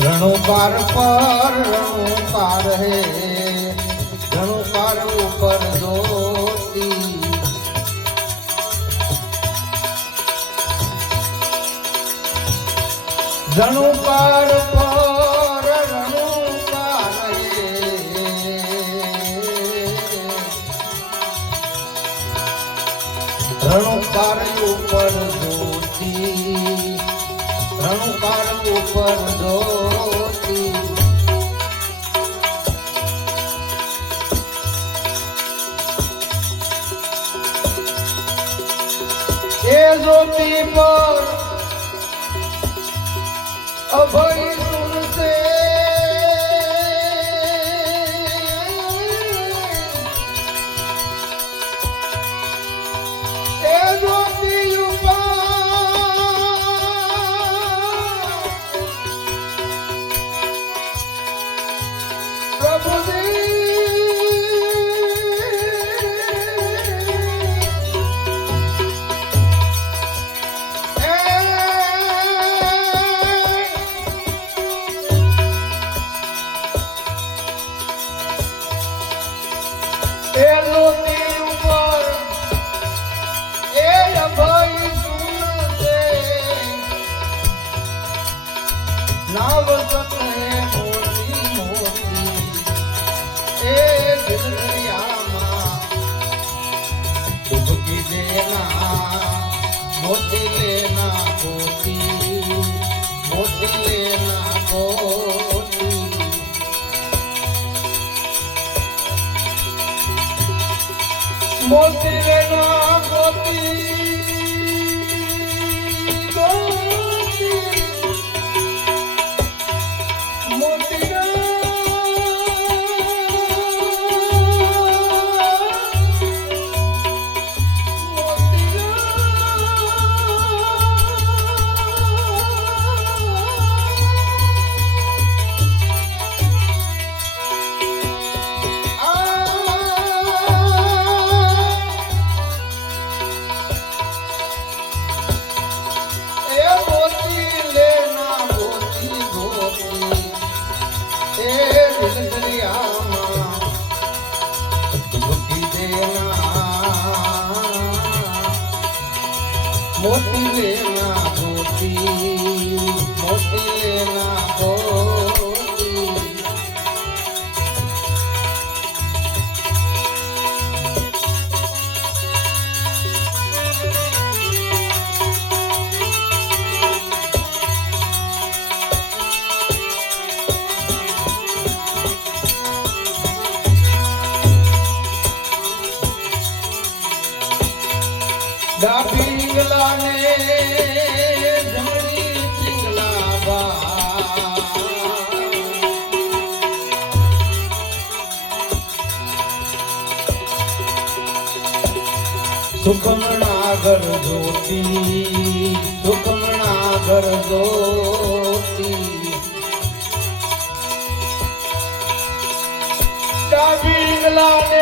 રણુ પાર પર, રણુ પાર હે. રણુ પાર ઉપર જોતી રણુ પાર પર, રણુ પાર હે. રણુ પાર ઉપર જ્યોતિ. રણુ પાર ઉપર જ્યોતિ એ જ્યોતિ પર અભય નાવ સકલે મોતી મોતી એ દિલ દરિયામાં ડૂબકી દેના મોતી લેના મોતી મોતી લેના મોતી મોતી લેના મોતી મોતી મોતી સુખમણા ઘર જોતી સુખમણા ઘર જોતી ડાબી